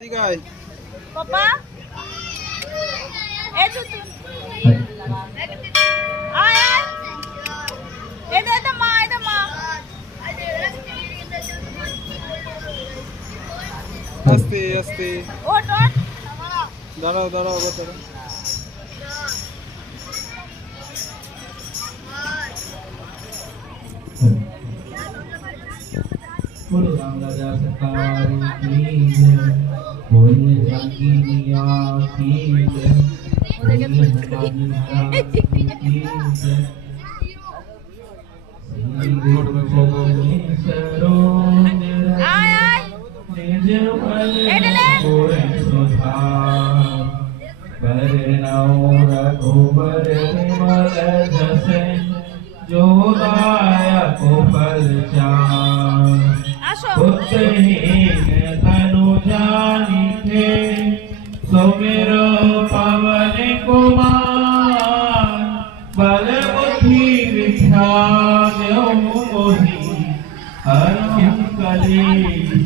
Guys. Papa? Ito. Ay! Ito ma, ito ma. আস্তে আস্তে ওট। দাঁড়াও দাঁড়াও দাঁড়াও। बोलो राम राजा सरकार की जय, बोले जाकी मिया की जय, बोले हनुमान महाराज की जय। Ay, ay. निज बल कोय सुधार, बरनौ रघुबर विमल जसै, जो दायक फल चार। Aso. बुद्धिहीन तनु जानिके, सुमिरो पवन कुमार। बल बुद्धि विद्या देहु मोहि, हरहु कलेश